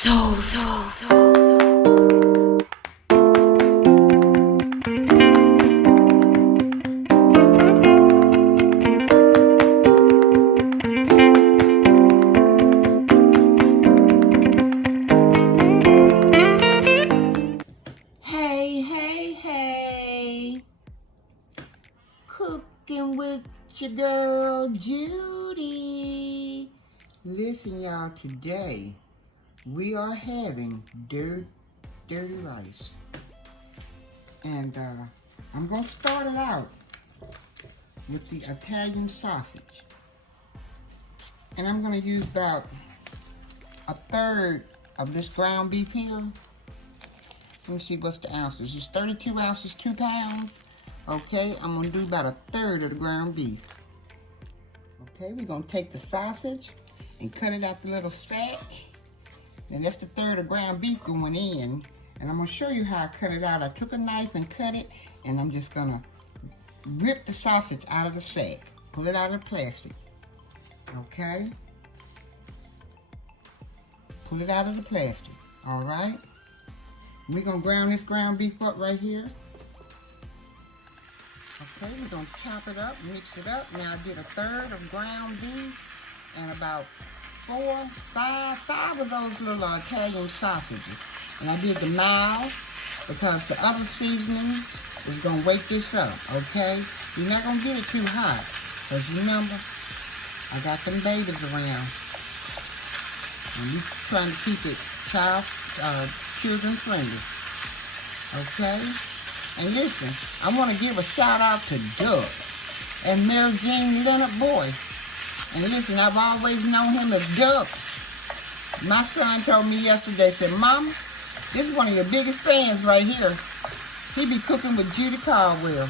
Hey, hey, hey. Cooking with your girl, Judy. Listen, y'all, today we are having dirty rice. And I'm going to start it out with the Italian sausage. And I'm going to use about a third of this ground beef here. Let me see what's the ounces. It's 32 ounces, 2 pounds. Okay, I'm gonna do about a third of the ground beef. Okay, we're gonna take the sausage and cut it out the little sack. And that's the third of ground beef going in. And I'm gonna show you how I cut it out. I took a knife and cut it, and I'm just gonna rip the sausage out of the sack. Pull it out of the plastic. Okay? Pull it out of the plastic, all right? We're gonna ground this ground beef up right here. Okay, we're gonna chop it up, mix it up. Now I did a third of ground beef and about five of those little Italian sausages. And I did the mouths because the other seasoning is gonna wake this up, okay? You're not gonna get it too hot, because remember, I got them babies around. And we're trying to keep it children friendly. Okay? And listen, I want to give a shout out to Doug and Mary Jean Leonard Boy. And listen, I've always known him as Doug. My son told me yesterday, said, Mama, this is one of your biggest fans right here. He be cooking with Judy Caldwell.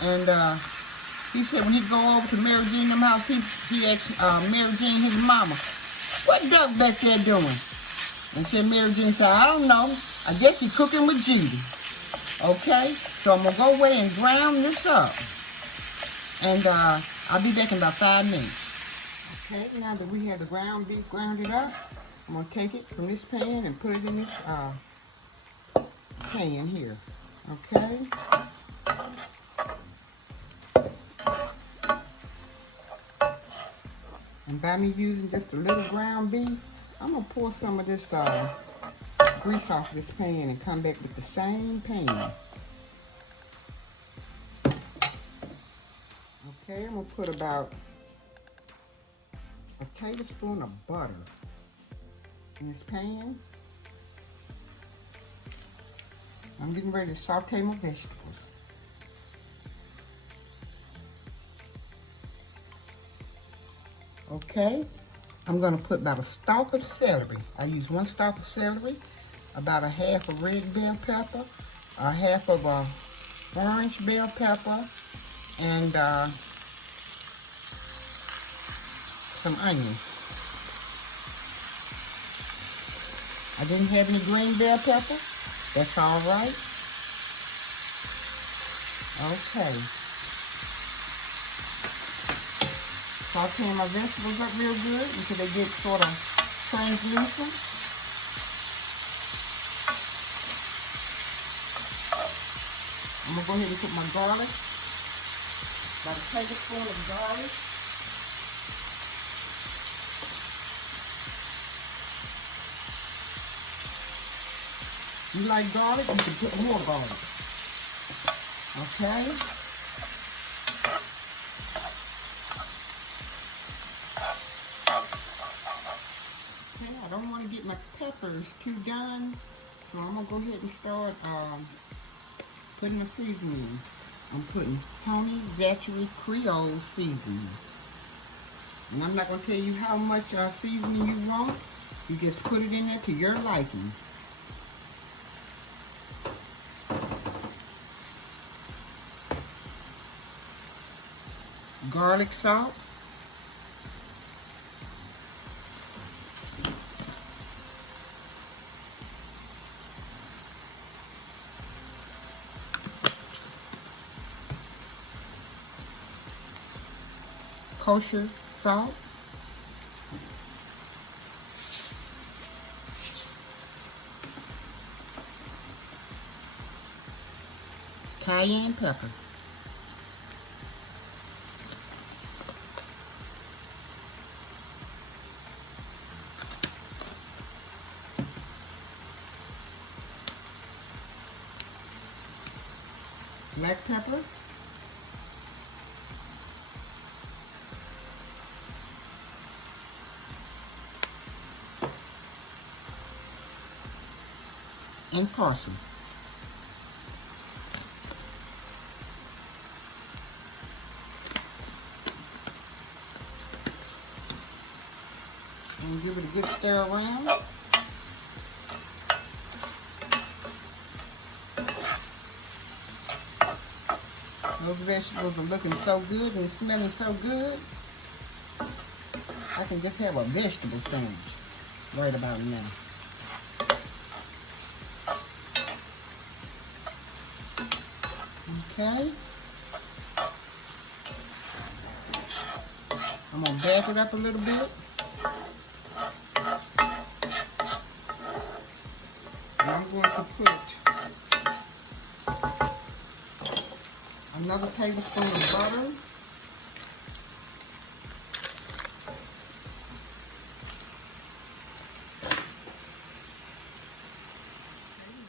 And he said when he go over to Mary Jean them house, he asked Mary Jean, his mama, what Doug back there doing? And said Mary Jean said, I don't know. I guess he's cooking with Judy. Okay? So I'm going to go away and ground this up. And I'll be back in about 5 minutes. Okay, now that we have the ground beef grounded up, I'm going to take it from this pan and put it in this pan here. Okay? And by me using just a little ground beef, I'm going to pour some of this grease off this pan and come back with the same pan. Okay, I'm going to put about a tablespoon of butter in this pan. I'm getting ready to saute my vegetables. Okay, I'm going to put about a stalk of celery. I use 1 stalk of celery, about a half of red bell pepper, a half of orange bell pepper, and some onions. I didn't have any green bell pepper. That's all right. Okay. Sauteing my vegetables up real good until they get sort of translucent. I'm going to go ahead and put my garlic, about a tablespoon of garlic. You like garlic, you can put more garlic. Okay? I don't want to get my peppers too done, so I'm going to go ahead and start putting my seasoning in. I'm putting Tony Zachary Creole seasoning. And I'm not going to tell you how much seasoning you want. You just put it in there to your liking. Garlic salt. Kosher salt. cayenne pepper. Black pepper. And parsley. And give it a good stir around. Those vegetables are looking so good and smelling so good. I can just have a vegetable sandwich right about now. Okay. I'm gonna back it up a little bit. And I'm going to put another tablespoon of butter.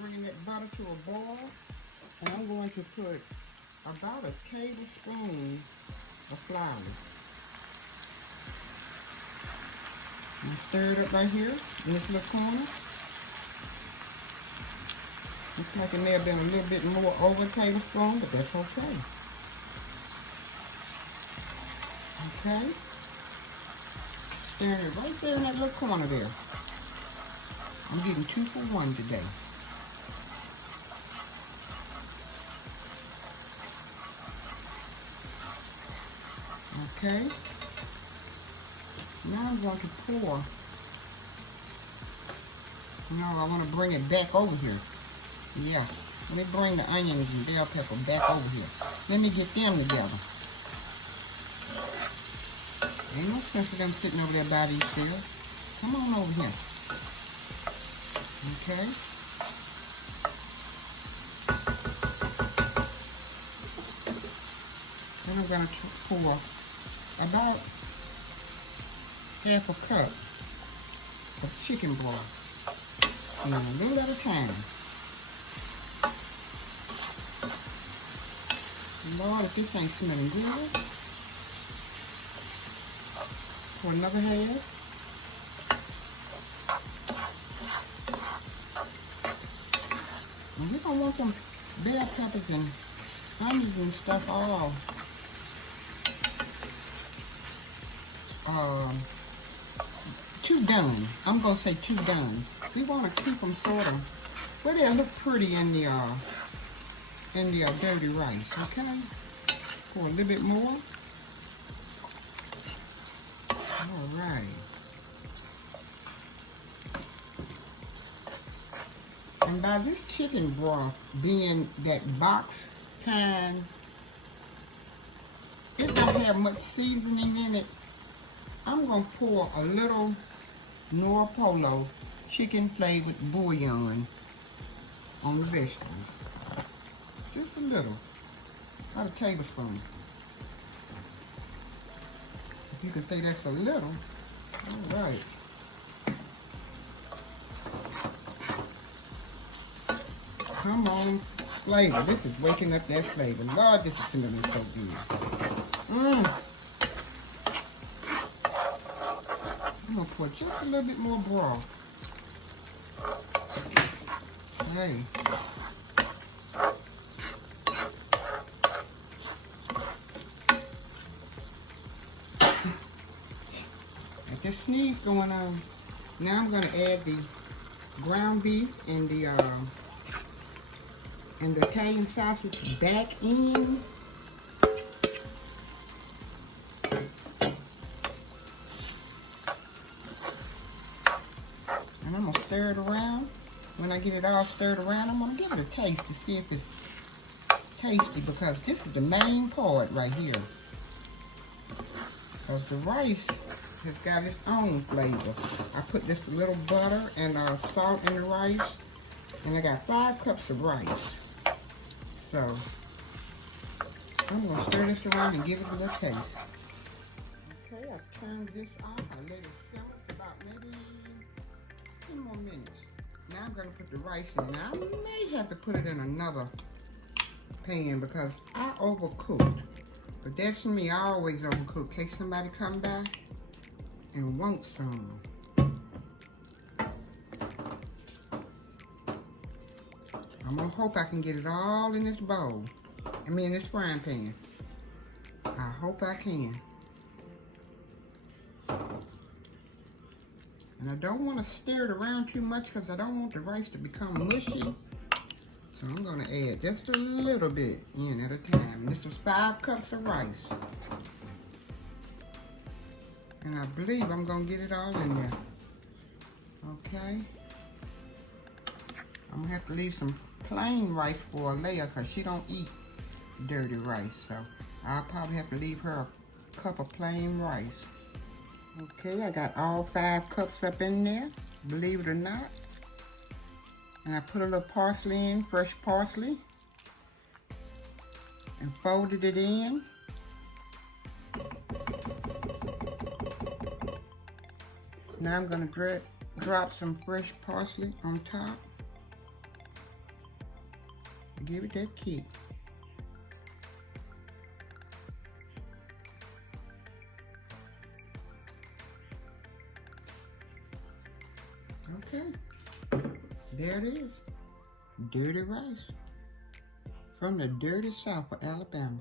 Bring that butter to a boil. And I'm going to put about a tablespoon of flour. And stir it up right here in this little corner. Looks like it may have been a little bit more over a tablespoon, but that's okay. Okay. Stirring it right there in that little corner there. I'm getting 2 for 1 today. Okay. Now I'm going to pour. No, I want to bring it back over here. Yeah. Let me bring the onions and bell pepper back over here. Let me get them together. Ain't no sense of them sitting over there by themselves. Come on over here. Okay. Then I'm going to pour about half a cup of chicken broth in a little at a time. Lord, if this ain't smelling good. Pour another half. And we're going to want some bell peppers and onions and stuff all too done. I'm going to say too done. We want to keep them sort of, well, they'll look pretty in the dirty rice, okay? Pour a little bit more. All right. And by this chicken broth being that box kind, it don't have much seasoning in it. I'm going to pour a little Norpolo chicken flavored bouillon on the vegetables. Just a little. About a tablespoon. If you can say that's a little. All right. Come on, flavor. This is waking up that flavor. Lord, this is smelling so good. I'm going to pour just a little bit more broth. Hey. Got this sneeze going on. Now I'm going to add the ground beef and the Italian sausage back in. And I'm going to stir it around. When I get it all stirred around, I'm going to give it a taste to see if it's tasty, because this is the main part right here. Because the rice has got its own flavor. I put just a little butter and salt in the rice, and I got 5 cups of rice. So I'm gonna stir this around and give it a little taste. Okay, I've turned this off. I let it simmer for about maybe 10 more minutes. Now I'm gonna put the rice in. Now I may have to put it in another pan because I overcooked. But that's me, I always overcook. In case somebody come by and want some. I'm gonna hope I can get it all in this bowl. I mean, this frying pan. I hope I can. And I don't want to stir it around too much because I don't want the rice to become mushy. So I'm gonna add just a little bit in at a time. This was 5 cups of rice. And I believe I'm gonna get it all in there. Okay. I'm gonna have to leave some plain rice for Leia because she don't eat dirty rice. So I'll probably have to leave her a cup of plain rice. Okay, I got all 5 cups up in there, believe it or not. And I put a little parsley in, fresh parsley, and folded it in. Now I'm gonna drop some fresh parsley on top. Give it that kick. Okay, there it is. Dirty rice from the dirty south of Alabama.